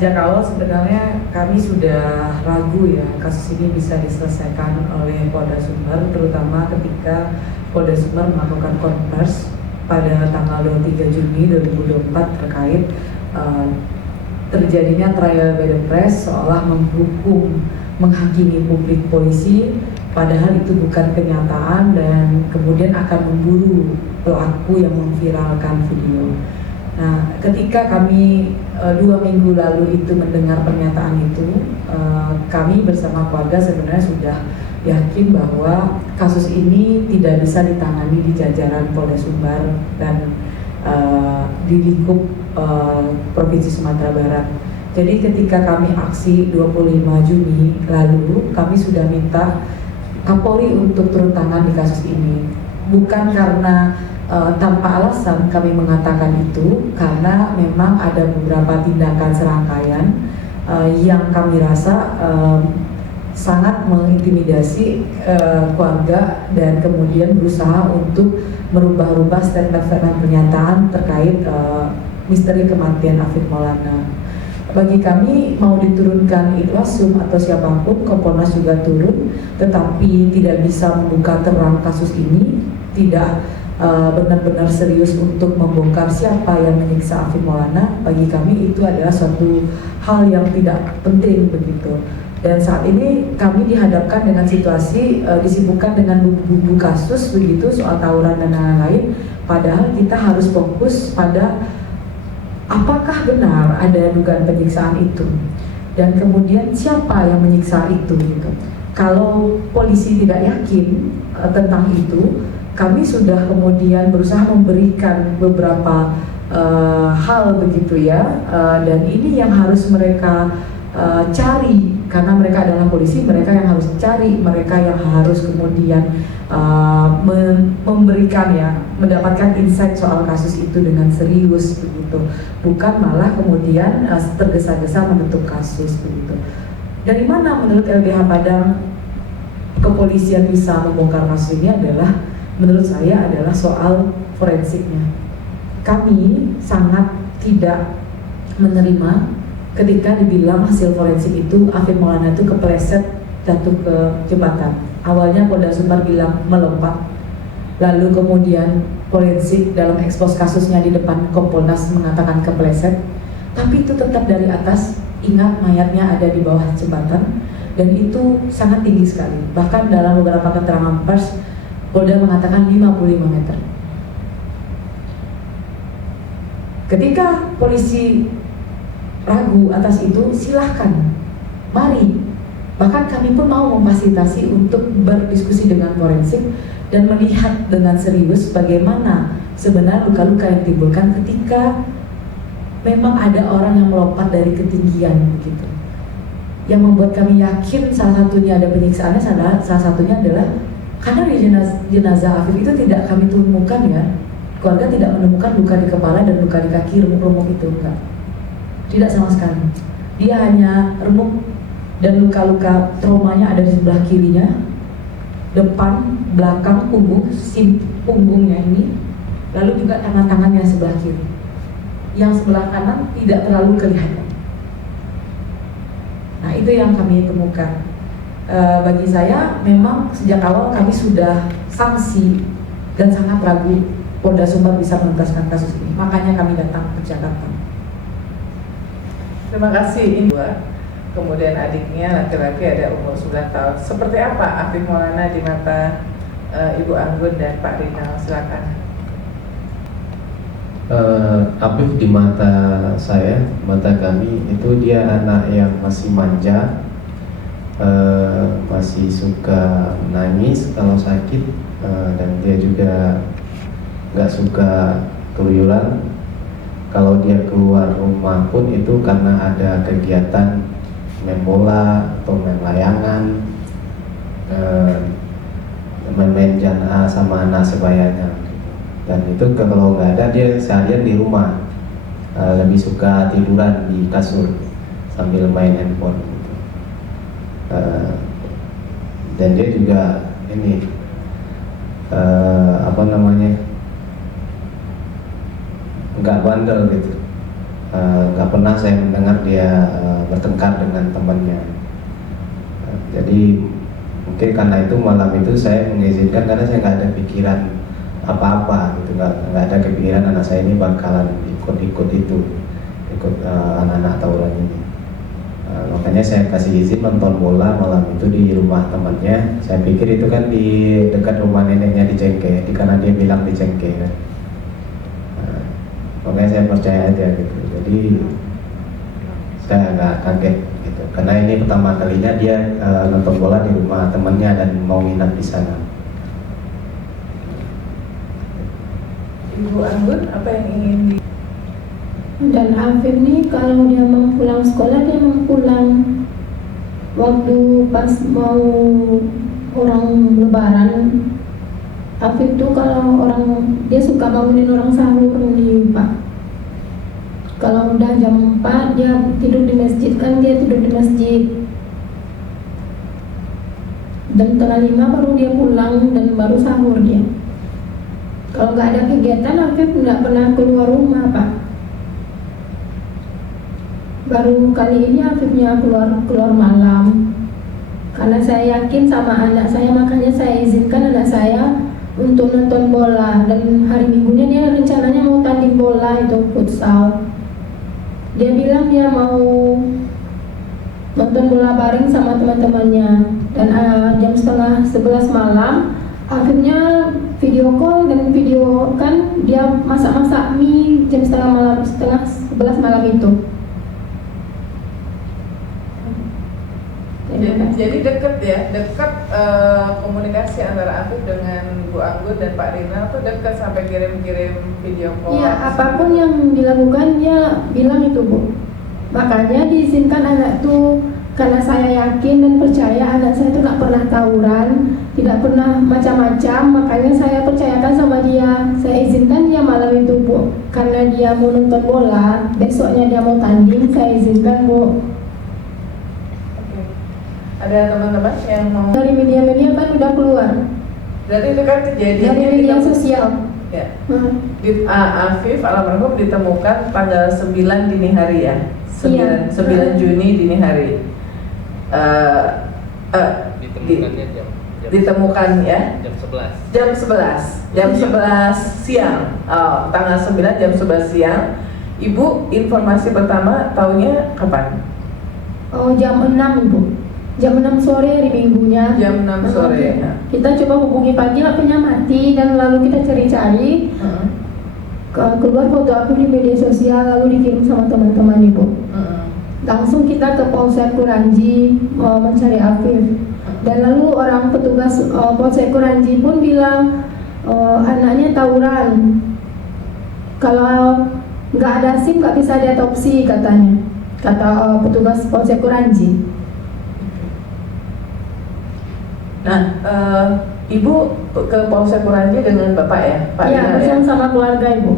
sejak awal sebenarnya kami sudah ragu ya kasus ini bisa diselesaikan oleh Polda Sumber, terutama ketika Polda Sumber melakukan konvers pada tanggal 23 Juni 2024 terkait terjadinya trial by the press seolah menghukum, menghakimi publik polisi, padahal itu bukan kenyataan dan kemudian akan memburu pelaku yang memviralkan video. Nah, ketika kami 2 minggu lalu itu mendengar pernyataan itu, kami bersama keluarga sebenarnya sudah yakin bahwa kasus ini tidak bisa ditangani di jajaran Polda Sumbar dan di lingkup Provinsi Sumatera Barat. Jadi ketika kami aksi 25 Juni lalu, kami sudah minta Kapolri untuk turun tangan di kasus ini. Bukan karena tanpa alasan kami mengatakan itu, karena memang ada beberapa tindakan serangkaian yang kami rasa sangat mengintimidasi keluarga dan kemudian berusaha untuk merubah-rubah statement-statement pernyataan terkait misteri kematian Afif Maulana. Bagi kami mau diturunkan Itwasum atau siapapun, Kompolnas juga turun, tetapi tidak bisa membuka terang kasus ini, tidak benar-benar serius untuk membongkar siapa yang menyiksa Afif Maulana. Bagi kami itu adalah suatu hal yang tidak penting begitu. Dan saat ini kami dihadapkan dengan situasi disibukkan dengan bumbu-bumbu kasus begitu, soal tawuran dan lain-lain, padahal kita harus fokus pada apakah benar ada dugaan penyiksaan itu dan kemudian siapa yang menyiksa itu gitu. Kalau polisi tidak yakin tentang itu, kami sudah kemudian berusaha memberikan beberapa hal begitu ya, dan ini yang harus mereka cari, karena mereka adalah polisi, mereka yang harus cari, mereka yang harus kemudian memberikan ya, mendapatkan insight soal kasus itu dengan serius begitu, bukan malah kemudian tergesa-gesa menutup kasus begitu. Dari mana menurut LBH Padang kepolisian bisa membongkar kasus ini adalah, menurut saya adalah soal forensiknya. Kami sangat tidak menerima ketika dibilang hasil forensik itu Afif Maulana itu kepleset jatuh ke jembatan. Awalnya Polda Sumbar bilang melompat, lalu kemudian forensik dalam ekspos kasusnya di depan Kompolnas mengatakan kepleset, tapi itu tetap dari atas. Ingat, mayatnya ada di bawah jembatan dan itu sangat tinggi sekali. Bahkan dalam beberapa keterangan pers, Polda mengatakan 55 meter. Ketika polisi ragu atas itu, silahkan, mari. Bahkan kami pun mau memfasilitasi untuk berdiskusi dengan forensik dan melihat dengan serius bagaimana sebenarnya luka-luka yang ditimbulkan ketika memang ada orang yang melompat dari ketinggian begitu. Yang membuat kami yakin salah satunya ada penyiksaannya, salah satunya adalah karena di jenazah Afif itu tidak kami temukan ya, keluarga tidak menemukan luka di kepala dan luka di kaki, remuk-remuk itu enggak. Tidak sama sekali. Dia hanya remuk dan luka-luka traumanya ada di sebelah kirinya, depan, belakang, punggung, punggungnya ini, lalu juga tangan-tangannya sebelah kiri. Yang sebelah kanan tidak terlalu kelihatan. Nah, itu yang kami temukan. Bagi saya memang sejak awal kami sudah sanksi dan sangat ragu Polda Sumbar bisa menuntaskan kasus ini. Makanya kami datang ke Jakarta. Terima kasih. Ini kemudian adiknya laki-laki ada umur 9 tahun. Seperti apa Afif Maulana di mata Ibu Anggun dan Pak Rinal? Silakan. Afif di mata saya, mata kami itu dia anak yang masih manja, masih suka nangis kalau sakit, dan dia juga nggak suka keluyuran. Kalau dia keluar rumah pun itu karena ada kegiatan main bola atau main layangan, main jana sama anak sebayanya. Dan itu kalau nggak ada, dia seharian di rumah, lebih suka tiduran di kasur sambil main handphone gitu. Dan dia juga ini nggak bandel gitu, nggak pernah saya mendengar dia bertengkar dengan temannya. Jadi mungkin karena itu malam itu saya mengizinkan karena saya nggak ada pikiran apa-apa gitu, nggak ada kepikiran anak saya ini bakalan ikut anak-anak tawuran ini. Makanya saya kasih izin nonton bola malam itu di rumah temannya. Saya pikir itu kan di dekat rumah neneknya di Cengkeh, karena dia bilang di Cengkeh kan. Makanya saya percaya aja gitu. Jadi saya agak kaget gitu, karena ini pertama kalinya dia nonton bola di rumah temannya dan mau nginap di sana. Ibu Anggun, apa yang ingin di... Dan Afif nih kalau dia mau pulang sekolah, dia mau pulang waktu pas mau orang lebaran. Afif tuh kalau dia suka bangunin orang sahur nih Pak. Kalau udah jam 4 dia tidur di masjid, kan dia tidur di masjid. Jam 4:30 baru dia pulang dan baru sahur dia. Kalau nggak ada kegiatan, Afif nggak pernah keluar rumah Pak. Baru kali ini Afifnya keluar malam. Karena saya yakin sama anak saya, makanya saya izinkan anak saya untuk nonton bola. Dan hari Minggunya dia rencananya mau tanding bola itu futsal. Dia bilang dia mau nonton bola bareng sama teman-temannya. Dan jam 10:30 malam Afifnya video call dan video kan dia masak-masak mie jam 10:30 malam itu. Jadi deket ya, komunikasi antara Afif dengan Bu Anggun dan Pak Rinal tuh deket sampai kirim-kirim video call. Iya, apapun yang dilakukan dia bilang itu Bu. Makanya diizinkan anak tuh, karena saya yakin dan percaya anak saya tuh nggak pernah tawuran, tidak pernah macam-macam. Makanya saya percayakan sama dia, saya izinkan dia malam itu Bu. Karena dia mau nonton bola, besoknya dia mau tanding, saya izinkan Bu. Ada teman-teman yang mau... Dari media-media kan udah keluar. Berarti itu kan kejadian Dari media sosial. Ya. Afif almarhum ditemukan tanggal 9 dini hari ya. 9 Juni dini hari. Ditemukan ya jam 11 siang. Tanggal 9 jam 11 siang. Ibu informasi pertama taunya kapan? Jam 6 Ibu. Jam 6 sore hari Minggunya. Jam 6 sore. Kita coba hubungi pagi, HP-nya mati, dan lalu kita cari-cari. Keluar foto aku di media sosial, lalu dikirim sama teman-teman Ibu. Langsung kita ke Polsek Kuranji mencari Afif. Dan lalu orang petugas Polsek Kuranji pun bilang anaknya tawuran. Kalau nggak ada SIM nggak bisa diotopsi katanya, kata petugas Polsek Kuranji. Nah, Ibu ke Polsek Kuranji dengan Bapak ya, Pak Iya, Rinal bersama sama keluarga Ibu.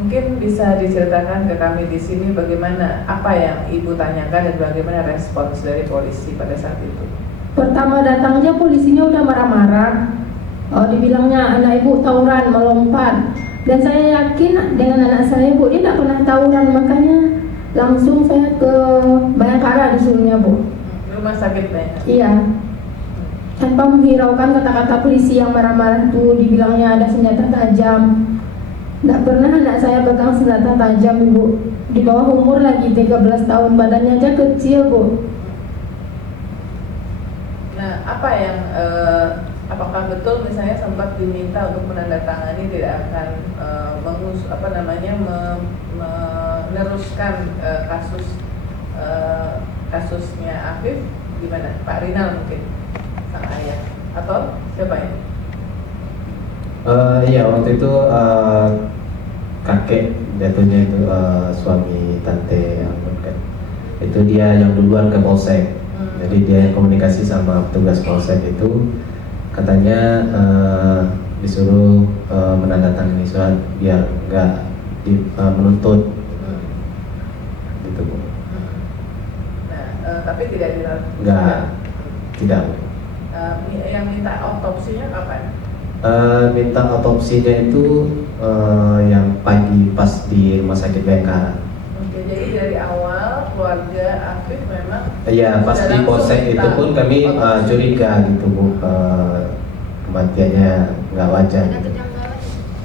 Mungkin bisa diceritakan ke kami di sini bagaimana, apa yang Ibu tanyakan dan bagaimana respons dari polisi pada saat itu. Pertama datangnya polisinya udah marah-marah. Dibilangnya anak Ibu tawuran, melompat. Dan saya yakin dengan anak saya Bu, dia tidak pernah tawuran, makanya langsung saya ke Bayangkara disuruhnya Bu. Rumah sakit Bayangkara. Iya. Tanpa menghiraukan kata-kata polisi yang marah-marah tuh, dibilangnya ada senjata tajam. Nggak pernah anak saya pegang senjata tajam Bu. Di bawah umur lagi 13 tahun, badannya aja kecil Bu. Nah, apa yang apakah betul misalnya sempat diminta untuk menandatangani tidak akan meneruskan kasusnya Afif, gimana? Pak Rinal mungkin sang ayah atau siapa ya? Iya, waktu itu kakek jatuhnya itu suami tante Anggun kan. Itu dia yang duluan ke polsek. Jadi dia komunikasi sama petugas polsek itu, katanya disuruh menandatangani surat biar nggak menuntut. Gitu Bu. Nah, tapi tidak tidak. Yang minta otopsinya kapan? Minta otopsinya itu yang pagi pas di rumah sakit Bayangkara. Ya, jadi dari awal keluarga Afif memang Iya, pas di polsek itu pun kami curiga gitu Bu, kematiannya nggak wajar.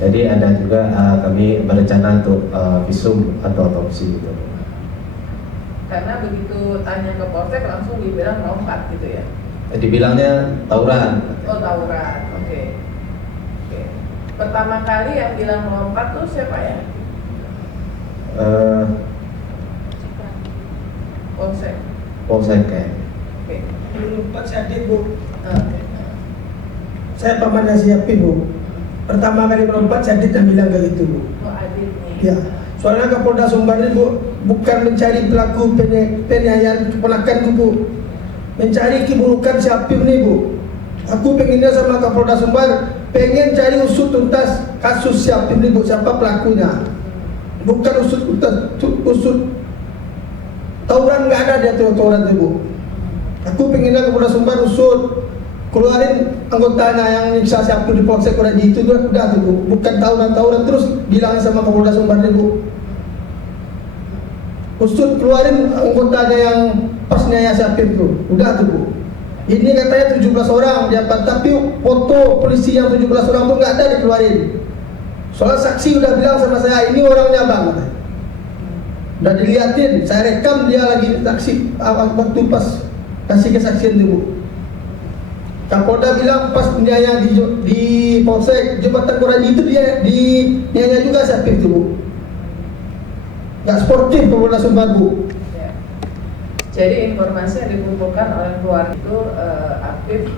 Jadi ada juga kami berencana untuk visum atau otopsi gitu. Karena begitu tanya ke polsek langsung dibilang lompat gitu ya. Dibilangnya tawuran. Oh, tawuran. Oke. Pertama kali yang bilang lompat tuh siapa ya? Polsek kayak. Oke. Melompat Syadid Bu. Oke. Saya pamannya si Apin Bu. Pertama kali melompat Syadid yang bilang kayak gitu Bu. Oh, Adit nih. Ya. Soalnya Kapolda Sumbar ini Bu bukan mencari pelaku penganiayaan keponakan Bu. Mencari keburukan si Apin nih Bu. Aku pengennya sama Kapolda Sumbar pengen cari usut tuntas kasus si Apin nih Bu, siapa pelakunya. Bukan usut tawuran, nggak ada dia tawuran itu Bu. Aku pengennya Kapolda Sumbar usut, keluarin anggotanya yang nyiksa si Apin di polsek Kuranji itu udah tuh Bu. Bukan tawuran terus bilang sama Kapolda Sumbar nih Bu. Usut, keluarin anggotanya yang pas nyaya si Apin tuh, udah tuh Bu. Ini katanya 17 orang dapat, tapi foto polisi yang 17 orang tuh nggak ada dikeluarin. Soalnya saksi udah bilang sama saya, ini orangnya Bang. Udah diliatin, saya rekam dia lagi saksi waktu pas kasih kesaksian itu Bu. Kapolda bilang pas nyaya di polsek Jembatan Kuranji itu dia di nyaya juga siapa itu Bu. Nggak sportif Kapolda Sumbar Bu. Jadi informasi yang dikumpulkan oleh keluarga itu Afif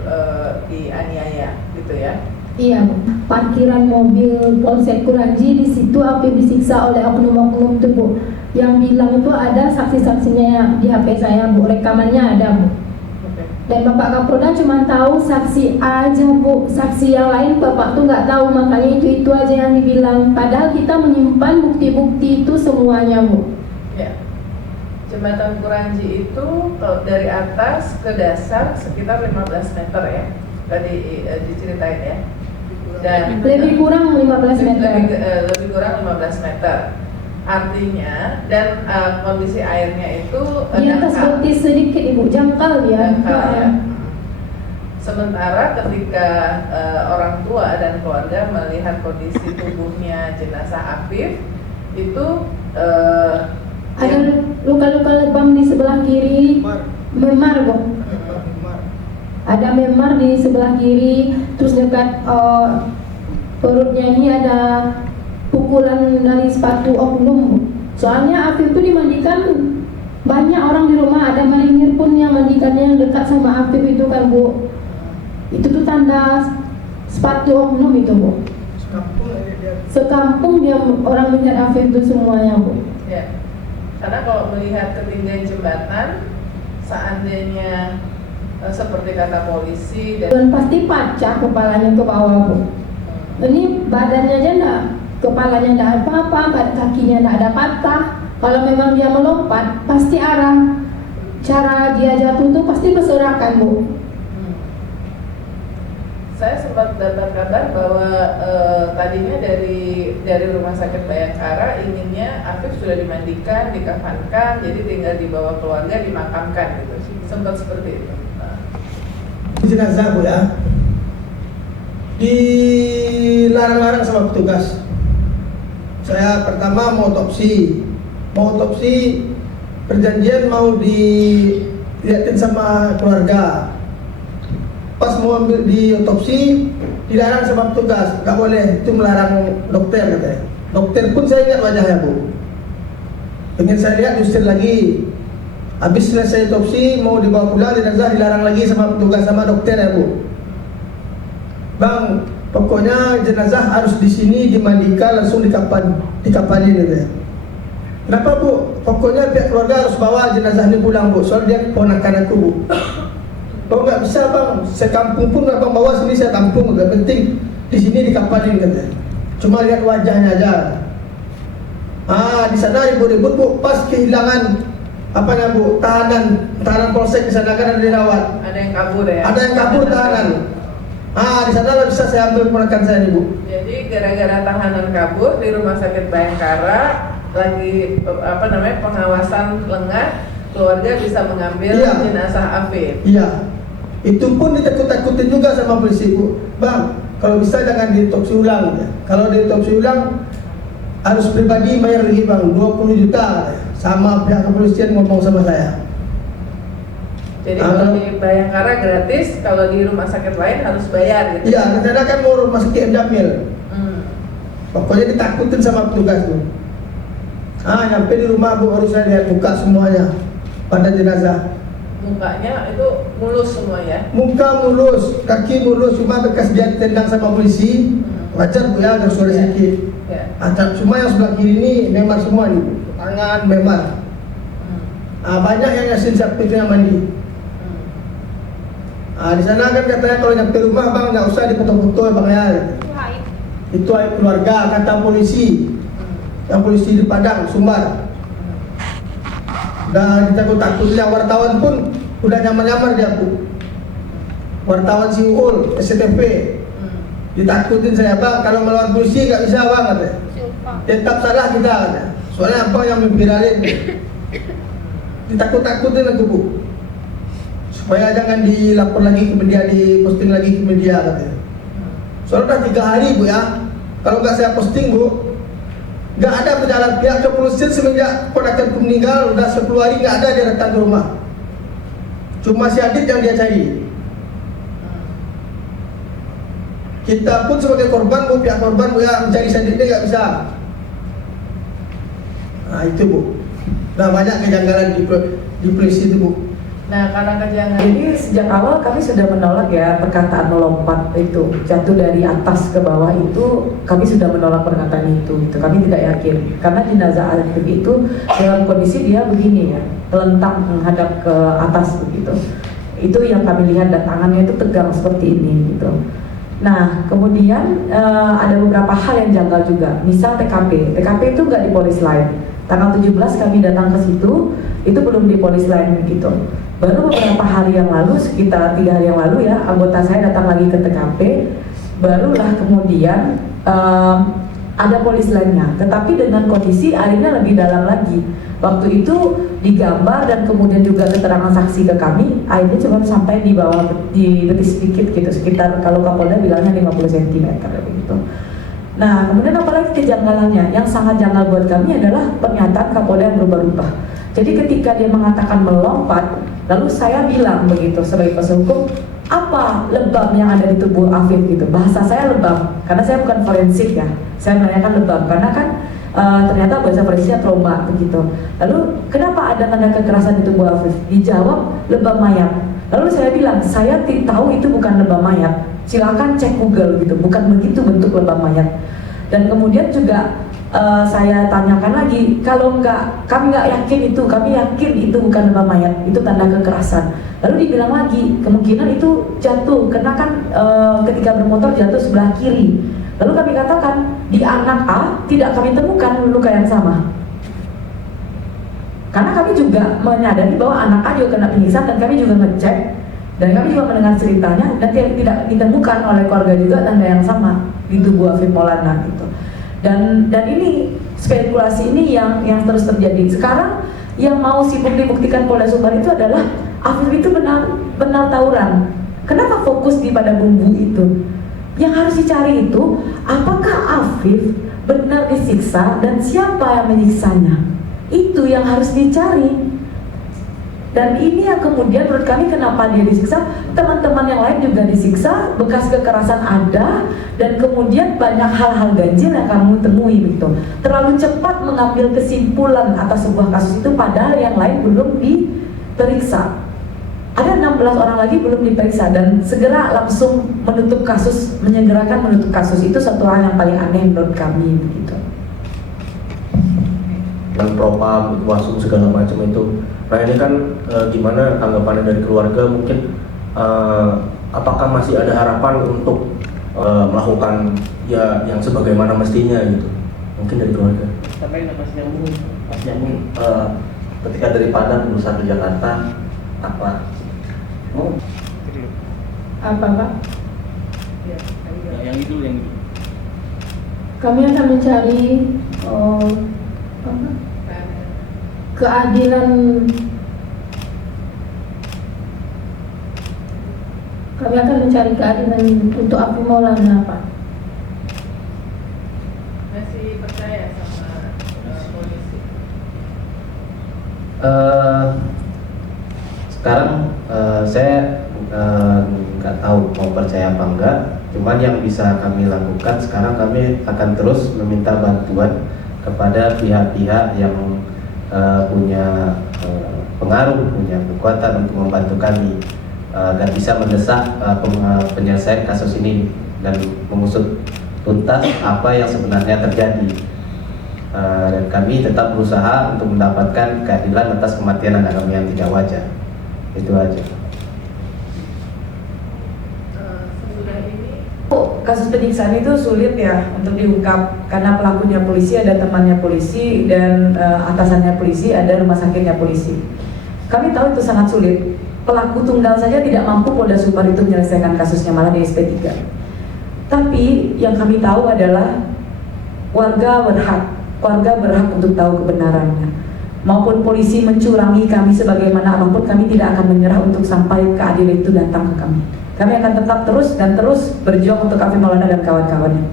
dianiaya, gitu ya? Iya, Bu. Parkiran mobil Polsek Kuranji, di situ Afif disiksa oleh oknum-oknum itu Bu. Yang bilang itu ada saksi-saksinya di HP saya Bu, rekamannya ada Bu. Okay. Dan Bapak Kapolda cuma tahu saksi A aja Bu, saksi yang lain Bapak tuh nggak tahu, makanya itu aja yang dibilang. Padahal kita menyimpan bukti-bukti itu semuanya Bu. Ya. Jembatan Kuranji itu dari atas ke dasar sekitar 15 meter ya, tadi diceritain ya. Dan Lebih kurang 15 meter. Lebih kurang 15 meter. Artinya dan kondisi airnya itu Di atas dangkal. betis sedikit Ibu, jangkal dia. Dangkal, ya. Sementara ketika orang tua dan keluarga melihat kondisi tubuhnya jenazah Afif itu Ada luka-luka lebam di sebelah kiri, memar Bu. Ada memar di sebelah kiri, terus dekat perutnya ini ada pukulan dari sepatu oknum. Soalnya Afif itu dimandikan banyak orang di rumah, ada marinir pun yang mandikannya yang dekat sama Afif itu kan Bu. Itu tuh tanda sepatu oknum itu Bu. Sekampung dia orang melihat Afif itu semuanya Bu. ya. Karena kalau melihat ketinggian jembatan, seandainya seperti kata polisi Dan pasti pecah kepalanya ke bawah Bu. Ini badannya aja enggak, kepalanya enggak apa-apa, kakinya enggak ada patah. Kalau memang dia melompat, pasti arah cara dia jatuh itu pasti berserakan Bu. Saya sempat dapat kabar bahwa tadinya dari Rumah Sakit Bayangkara inginnya Afif sudah dimandikan, dikafankan, jadi tinggal dibawa keluarga dimakamkan gitu. Sempat seperti itu. Jenazah Bu ya, dilarang-larang sama petugas. Saya pertama mau otopsi perjanjian mau dilihatin sama keluarga. Pas mau ambil di otopsi dilarang sama petugas, nggak boleh, itu melarang dokter katanya. Dokter pun saya ingat wajahnya Bu, pengen saya lihat diusir lagi. Habis selesai otopsi mau dibawa pulang jenazah dilarang lagi sama petugas sama dokter ya Bu. Bang, pokoknya jenazah harus di sini dimandikan langsung dikapanin gitu ya. Kenapa Bu? Pokoknya pihak keluarga harus bawa jenazah ini pulang Bu, soal dia keponakan aku Bu. Oh nggak bisa Bang, sekampung pun abang bawa sini saya tampung, nggak penting di sini dikapanin katanya. Cuma lihat wajahnya aja. Di sana ribut-ribut Bu, pas kehilangan Bu, tahanan polsek di sana kan ada dirawat. Ada yang kabur ya? Ada yang kabur tahanan. Di sana lah bisa saya ambil keponakan saya nih Bu. Jadi gara-gara tahanan kabur di Rumah Sakit Bayangkara, lagi pengawasan lengah, keluarga bisa mengambil Iya. jenazah Afif. Iya, itu pun ditakut-takutin juga sama polisi, Bu. Bang, kalau bisa jangan diotopsi ulang ya. Kalau diotopsi ulang harus pribadi bayar lagi bang, 20 juta ya. Sama pihak kepolisian ngomong sama saya. Jadi kalau di Bayangkara gratis, kalau di rumah sakit lain harus bayar gitu. Iya, karena kan mau rumah sakit Jamil. Pokoknya ditakutin sama petugas tuh. Nyampe di rumah Bu, harus saya lihat buka semuanya pada jenazah. Mukanya itu mulus semua ya. Muka mulus, kaki mulus, cuma bekas dia tendang sama polisi. Wajar Bu ya, ada suara Iya. sedikit. Ya. Cuma yang sebelah kiri ini memar semua nih, Bu. Tangan memar. Banyak yang ngasih siapa itu yang mandi. Di sana kan katanya kalau nyampe rumah bang nggak usah dipoto-foto bang ya. Itu aib keluarga kata polisi. Yang polisi di Padang, Sumbar. Dan ditakut-takutnya wartawan pun udah nyamar-nyamar dia Bu. Wartawan Siul, SCTV. Ditakutin saya bang, kalau melawan polisi nggak bisa bang katanya. Tetap salah kita katanya. Soalnya apa yang memviralin. Ditakut-takutin aku Bu. Supaya jangan dilapor lagi ke media, diposting lagi ke media katanya. Soalnya udah 3 hari Bu ya. Kalau nggak saya posting Bu, nggak ada pejalan pihak kepolisian semenjak ponakanku meninggal, udah 10 hari nggak ada dia datang ke rumah. Cuma si Adit yang dia cari. Kita pun sebagai korban Bu, pihak korban Bu ya, mencari si Aditnya nggak bisa. Itu Bu. Nah banyak kejanggalan di polisi itu Bu. Nah, karena kejanggalan Jadi sejak awal kami sudah menolak ya perkataan melompat itu, jatuh dari atas ke bawah itu, kami sudah menolak perkataan itu. Kami tidak yakin karena jenazah Afif itu dalam kondisi dia begini ya, telentang menghadap ke atas begitu. Itu yang kami lihat, dan tangannya itu tegang seperti ini gitu. Nah kemudian ada beberapa hal yang janggal juga. Misal TKP itu nggak di polis lain. Tanggal 17 kami datang ke situ, itu belum di polis lain gitu. Baru beberapa hari yang lalu, sekitar 3 hari yang lalu ya, anggota saya datang lagi ke TKP. Barulah kemudian ada polis lainnya, tetapi dengan kondisi airnya lebih dalam lagi. Waktu itu digambar dan kemudian juga keterangan saksi ke kami, airnya cuma sampai di bawah, di betis sedikit gitu, sekitar kalau Kapolda bilangnya 50 cm begitu. Nah kemudian apalagi kejanggalannya, yang sangat janggal buat kami adalah pernyataan Kapolda yang berubah-ubah. Jadi ketika dia mengatakan melompat, lalu saya bilang begitu sebagai kuasa hukum, apa lebam yang ada di tubuh Afif gitu. Bahasa saya lebam, karena saya bukan forensik ya. Saya menanyakan lebam, karena kan ternyata bahasa forensiknya trauma begitu. Lalu kenapa ada tanda kekerasan di tubuh Afif? Dijawab lebam mayat. Lalu saya bilang, saya tahu itu bukan lebam mayat. Silakan cek Google gitu, bukan begitu bentuk lebam mayat. Dan kemudian juga saya tanyakan lagi, kalau kami nggak yakin itu, kami yakin itu bukan lebam mayat, itu tanda kekerasan. Lalu dibilang lagi, kemungkinan itu jatuh, karena kan ketika bermotor jatuh sebelah kiri. Lalu kami katakan, di anak A tidak kami temukan luka yang sama. Karena kami juga menyadari bahwa anak A juga kena penyiksaan, dan kami juga ngecek, dan kami juga mendengar ceritanya, dan tidak ditemukan oleh keluarga juga tanda yang sama di tubuh Afif Maulana gitu. Dan ini spekulasi ini yang terus terjadi. Sekarang yang mau sibuk dibuktikan Polda Sumbar itu adalah Afif itu benar tawuran. Kenapa fokus pada bumbu itu? Yang harus dicari itu, apakah Afif benar disiksa dan siapa yang menyiksanya? Itu yang harus dicari. Dan ini yang kemudian menurut kami kenapa dia disiksa, teman-teman yang lain juga disiksa, bekas kekerasan ada, dan kemudian banyak hal-hal ganjil yang kamu temui gitu. Terlalu cepat mengambil kesimpulan atas sebuah kasus itu padahal yang lain belum diperiksa. Ada 16 orang lagi belum diperiksa, dan segera langsung menutup kasus, menyegerakan menutup kasus, itu satu hal yang paling aneh menurut kami begitu. Dan propam, wasum segala macam itu. Nah ini kan gimana tanggapannya dari keluarga, mungkin apakah masih ada harapan untuk melakukan ya yang sebagaimana mestinya gitu, mungkin dari keluarga. Sampai Mas Nyambung ketika dari Padang berusaha ke Jakarta apa? Apa Pak? Yang itu. Kami akan mencari keadilan. Kami akan mencari keadilan untuk Afif Maulana, Pak. Masih percaya sama polisi? Sekarang saya nggak tahu mau percaya apa enggak. Cuman yang bisa kami lakukan sekarang, kami akan terus meminta bantuan kepada pihak-pihak yang punya pengaruh, punya kekuatan untuk membantu kami agar bisa mendesak penyelesaian kasus ini dan mengusut tuntas apa yang sebenarnya terjadi. Dan kami tetap berusaha untuk mendapatkan keadilan atas kematian anak kami yang tidak wajar. Itu aja. Sesudah ini Kasus penyiksaan itu sulit ya untuk diungkap karena pelakunya polisi, ada temannya polisi, dan atasannya polisi, ada rumah sakitnya polisi. Kami tahu itu sangat sulit. Pelaku tunggal saja tidak mampu Polda Sumbar itu menyelesaikan kasusnya, malah di SP3. Tapi yang kami tahu adalah warga berhak untuk tahu kebenarannya. Maupun polisi mencurangi kami sebagaimana apapun, kami tidak akan menyerah untuk sampai keadilan itu datang ke kami. Kami akan tetap terus berjuang untuk Afif Maulana dan kawan-kawannya.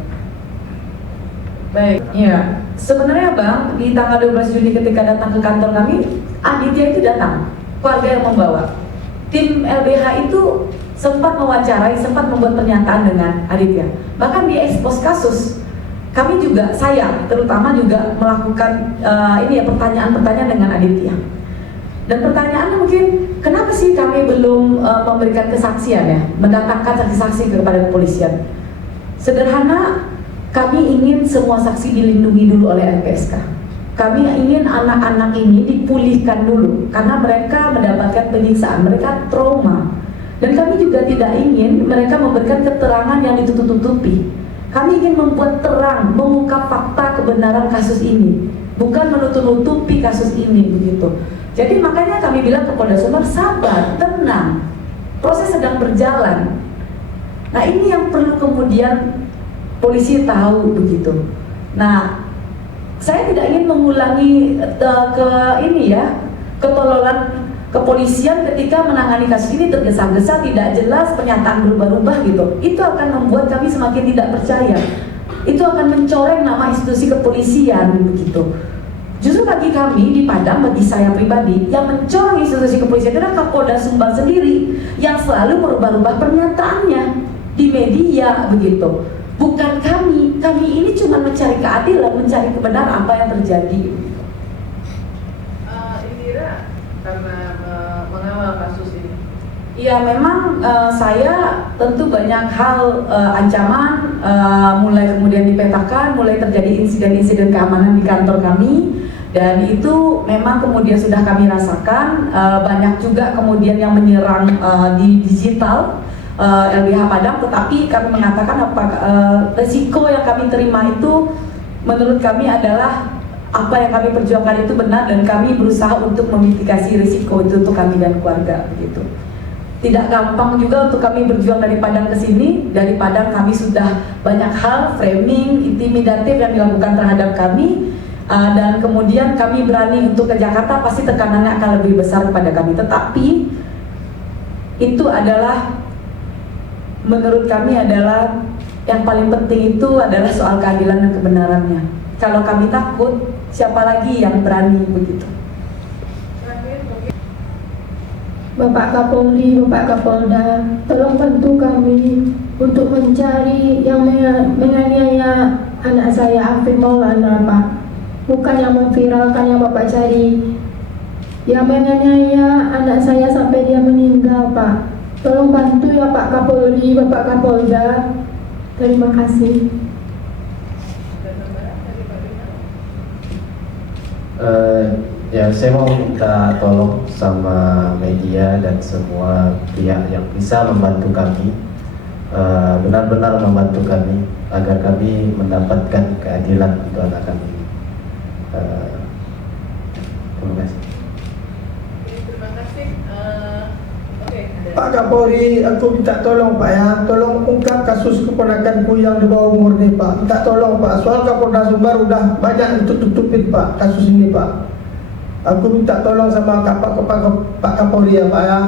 baik. Iya, sebenarnya Bang, di tanggal 12 Juni ketika datang ke kantor kami, Aditya itu datang, keluarga yang membawa. Tim LBH itu sempat mewawancarai, sempat membuat pernyataan dengan Aditya. Bahkan dia ekspos kasus. Kami juga, saya terutama juga melakukan pertanyaan-pertanyaan dengan Aditya. Dan pertanyaannya mungkin, kenapa sih kami belum memberikan kesaksian ya, mendatangkan saksi-saksi kepada kepolisian? Sederhana, kami ingin semua saksi dilindungi dulu oleh LPSK. Kami ingin anak-anak ini dipulihkan dulu karena mereka mendapatkan penyiksaan, mereka trauma. Dan kami juga tidak ingin mereka memberikan keterangan yang ditutup-tutupi. Kami ingin membuat terang, mengungkap fakta kebenaran kasus ini, bukan menutup-nutupi kasus ini begitu. Jadi makanya kami bilang ke Polda Sumbar, sabar, tenang, proses sedang berjalan. Nah ini yang perlu kemudian polisi tahu begitu. Nah, saya tidak ingin mengulangi ketololan kepolisian ketika menangani kasus ini, tergesa-gesa, tidak jelas, pernyataan berubah-ubah gitu. Itu akan membuat kami semakin tidak percaya. Itu akan mencoreng nama institusi kepolisian begitu. Justru bagi kami di Padang, bagi saya pribadi, yang mencoreng institusi kepolisian itu adalah Kapolda Sumbar sendiri yang selalu merubah-ubah pernyataannya di media begitu. Bukan kami ini cuma mencari keadilan, mencari kebenaran apa yang terjadi. Indira, karena mengawal kasus ini. Ya memang saya tentu banyak hal ancaman mulai kemudian dipetakan, mulai terjadi insiden-insiden keamanan di kantor kami, dan itu memang kemudian sudah kami rasakan. Banyak juga kemudian yang menyerang di digital LBH Padang, tetapi kami mengatakan resiko yang kami terima itu menurut kami adalah apa yang kami perjuangkan itu benar, dan kami berusaha untuk memitigasi risiko itu untuk kami dan keluarga begitu. Tidak gampang juga untuk kami berjuang dari Padang ke sini. Dari Padang kami sudah banyak hal framing, intimidatif yang dilakukan terhadap kami, dan kemudian kami berani untuk ke Jakarta, pasti tekanannya akan lebih besar kepada kami. Tetapi itu adalah menurut kami adalah yang paling penting itu adalah soal keadilan dan kebenarannya. Kalau kami takut, siapa lagi yang berani begitu? Bapak Kapolri, Bapak Kapolda, tolong bantu kami untuk mencari yang menganiaya anak saya Afif Maulana, Pak. Bukan yang memviralkan yang Bapak cari, yang menganiaya anak saya sampai dia meninggal, Pak. Tolong bantu ya Pak Kapolri, Bapak Kapolda. Terima kasih. Ya, saya mau minta tolong sama media dan semua pihak yang bisa membantu kami, benar-benar membantu kami agar kami mendapatkan keadilan untuk anak kami. Terima kasih. Terima kasih. Oke, ada Pak Kapolri, aku minta tolong Pak ya, tolong ungkap kasus keponakanku yang di bawah umur nih Pak. Minta tolong Pak, soal Kapolda Sumbar udah banyak ditutup-tutupin Pak kasus ini Pak. Aku minta tolong sama Pak Kapolri ya Pak ya.